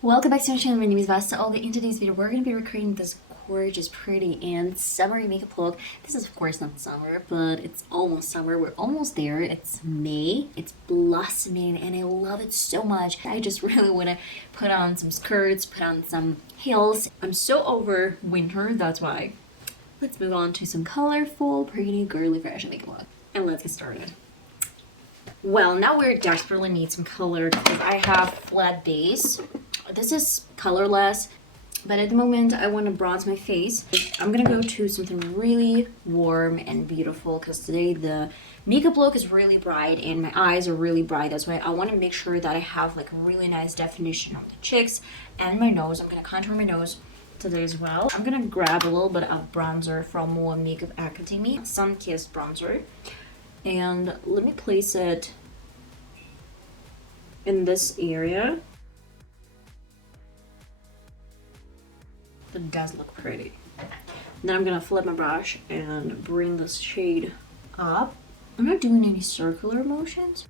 Welcome back to my channel. My name is VassaOlga. In today's video, we're going to be recreating this gorgeous, pretty, and summery makeup look. This is, of course, not summer, but it's almost summer. We're almost there. It's May. It's blossoming, and I love it so much. I just really want to put on some skirts, put on some heels. I'm so over winter, that's why. Let's move on to some colorful, pretty, girly, fresh makeup look. And let's get started. Well, now we desperately need some color because I have flat base. This is colorless, but at the moment I want to bronze my face. I'm gonna go to something really warm and beautiful because today the makeup look is really bright and my eyes are really bright. That's why I want to make sure that I have like a really nice definition on the cheeks and my nose. I'm gonna contour my nose today as well. I'm gonna grab a little bit of bronzer from MUA Makeup Academy, Sunkissed bronzer, and let me place it in this area. It does look pretty. Then I'm gonna flip my brush and bring this shade up. I'm not doing any circular motions.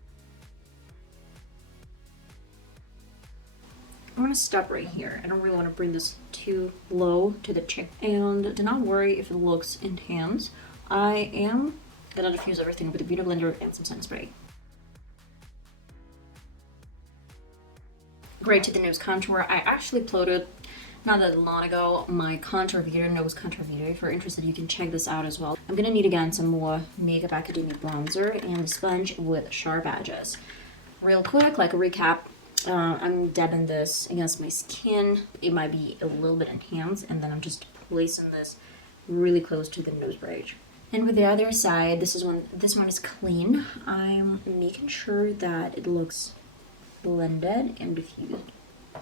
I'm gonna stop right here. I don't really want to bring this too low to the cheek. And do not worry if it looks intense. I am gonna diffuse everything with a beauty blender and some sun spray. Great to the nose contour. I actually uploaded not that long ago my contour video, nose contour video. If you're interested, you can check this out as well. I'm gonna need again some more Makeup Academy bronzer and a sponge with sharp edges. Real quick, like a recap, I'm dabbing this against my skin. It might be a little bit enhanced, and then I'm just placing this really close to the nose bridge. And with the other side, this one is clean. I'm making sure that it looks blended and diffused.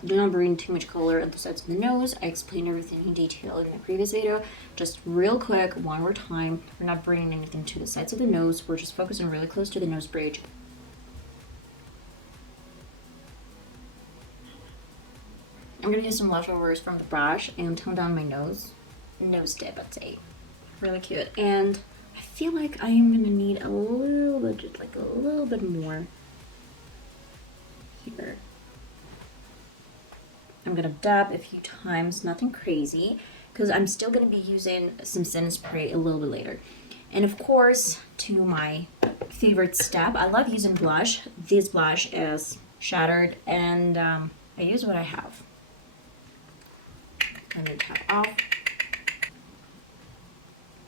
Do not bring too much color at the sides of the nose. I explained everything in detail in my previous video. Just real quick, one more time. We're not bringing anything to the sides of the nose. We're just focusing really close to the nose bridge. I'm gonna use some leftovers from the brush and tone down my nose tip, I'd say. Really cute. And I feel like I am gonna need a little bit, just like a little bit more here. I'm gonna dab a few times, nothing crazy, because I'm still gonna be using some setting spray a little bit later. And of course, to my favorite step, I love using blush. This blush is shattered, and I use what I have. Let me tap off.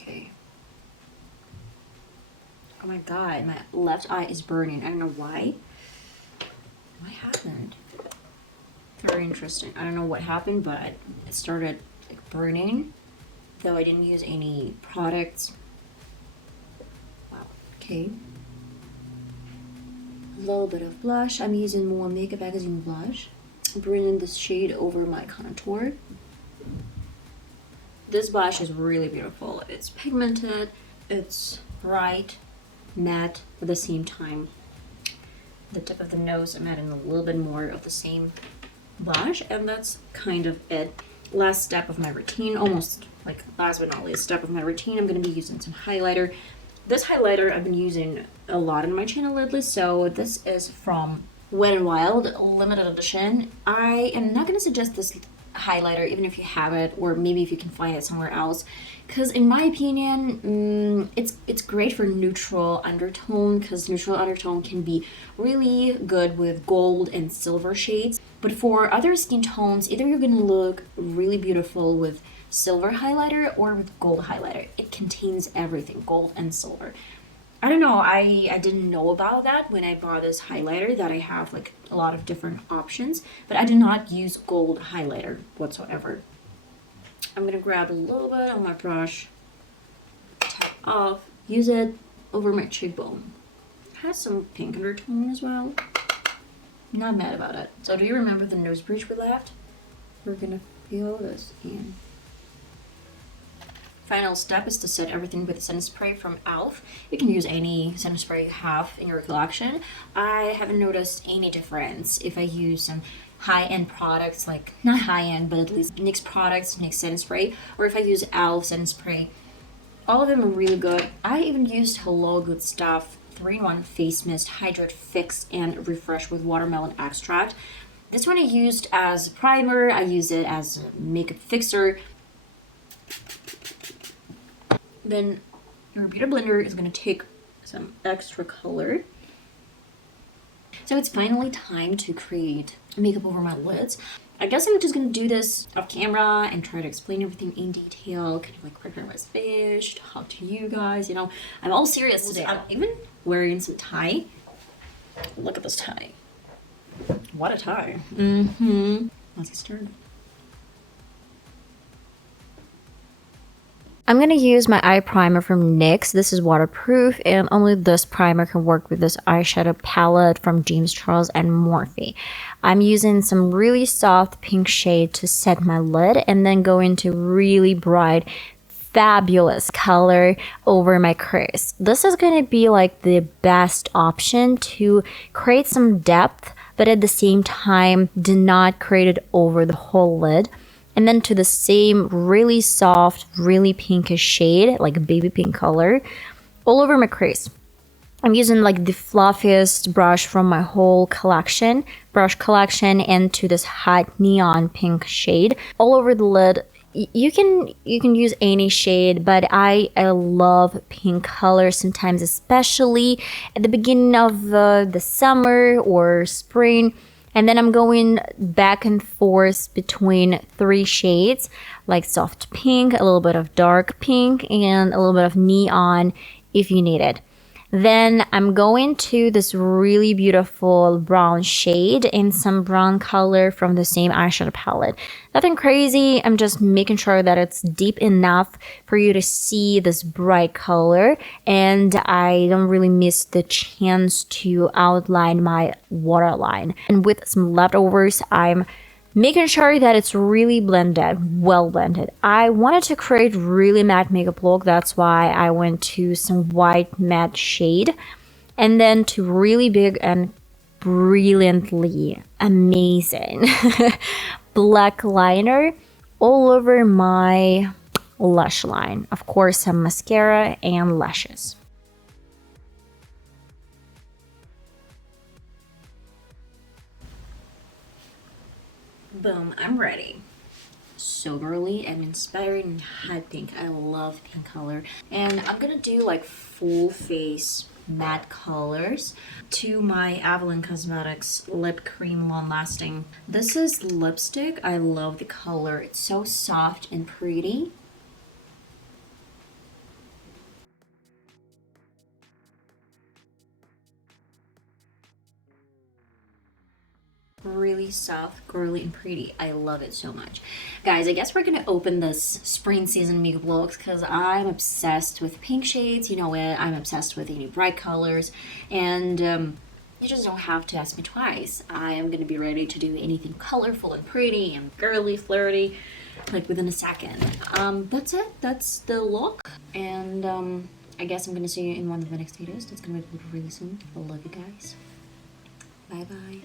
Okay. Oh my god, my left eye is burning. I don't know why. What happened? Very interesting. I don't know what happened, but it started like burning, though I didn't use any products. Wow. Okay. A little bit of blush. I'm using more Makeup Academy blush. Bringing this shade over my contour. This blush is really beautiful. It's pigmented, it's bright, matte at the same time. The tip of the nose, I'm adding a little bit more of the same blush, and that's kind of it. Last step of my routine, almost like last but not least step of my routine, I'm going to be using some highlighter. This highlighter I've been using a lot on my channel lately, so this is from Wet n Wild limited edition. I am not going to suggest this highlighter even if you have it, or maybe if you can find it somewhere else, because in my opinion it's great for neutral undertone, because neutral undertone can be really good with gold and silver shades. But for other skin tones, either you're gonna look really beautiful with silver highlighter or with gold highlighter. It contains everything, gold and silver. I don't know, I didn't know about that when I bought this highlighter, that I have like a lot of different options, but I do not use gold highlighter whatsoever. I'm gonna grab a little bit on my brush, tap off, use it over my cheekbone. It has some pink undertone as well. Not mad about it. So do you remember the nose bridge we left? We're gonna fill this in. Final step is to set everything with setting spray from e.l.f. You can use any setting spray you have in your collection. I haven't noticed any difference if I use some high-end products, like not high-end, but at least NYX products, NYX setting spray, or if I use e.l.f. setting spray. All of them are really good. I even used Hello Good Stuff 3-in-1 face mist, hydrate, fix, and refresh with watermelon extract. This one I used as a primer, I use it as a makeup fixer. Then your beauty blender is gonna take some extra color. So it's finally time to create makeup over my lids. I guess I'm just gonna do this off camera and try to explain everything in detail, kind of like prepare my speech, talk to you guys, you know. I'm all serious today. I'm even wearing some tie. Look at this tie. What a tie. Let's get started. I'm going to use my eye primer from NYX. This is waterproof, and only this primer can work with this eyeshadow palette from James Charles and Morphe. I'm using some really soft pink shade to set my lid, and then go into really bright, fabulous color over my crease. This is going to be like the best option to create some depth, but at the same time, do not create it over the whole lid. And then to the same really soft, really pinkish shade, like a baby pink color, all over my crease. I'm using like the fluffiest brush from my whole brush collection, into this hot neon pink shade all over the lid. You can use any shade, but I love pink color sometimes, especially at the beginning of the summer or spring. And then I'm going back and forth between 3 shades, like soft pink, a little bit of dark pink, and a little bit of neon if you need it. Then I'm going to this really beautiful brown shade and some brown color from the same eyeshadow palette. Nothing crazy, I'm just making sure that it's deep enough for you to see this bright color, and I don't really miss the chance to outline my waterline. And with some leftovers, I'm making sure that it's really blended, well blended. I wanted to create really matte makeup look, that's why I went to some white matte shade, and then to really big and brilliantly amazing black liner all over my lash line. Of course, some mascara and lashes. Boom, I'm ready. So girly and inspired and hot pink. I love pink color. And I'm gonna do like full face matte colors to my Eveline Cosmetics Lip Cream Long Lasting. This is lipstick. I love the color. It's so soft and pretty. Really soft, girly, and pretty. I love it so much. Guys, I guess we're gonna open this spring season makeup looks because I'm obsessed with pink shades. You know it. I'm obsessed with any bright colors, and you just don't have to ask me twice. I am gonna be ready to do anything colorful and pretty and girly, flirty, like within a second. That's it. That's the look, and I guess I'm gonna see you in one of the next videos. That's gonna be really soon. I love you guys. Bye bye.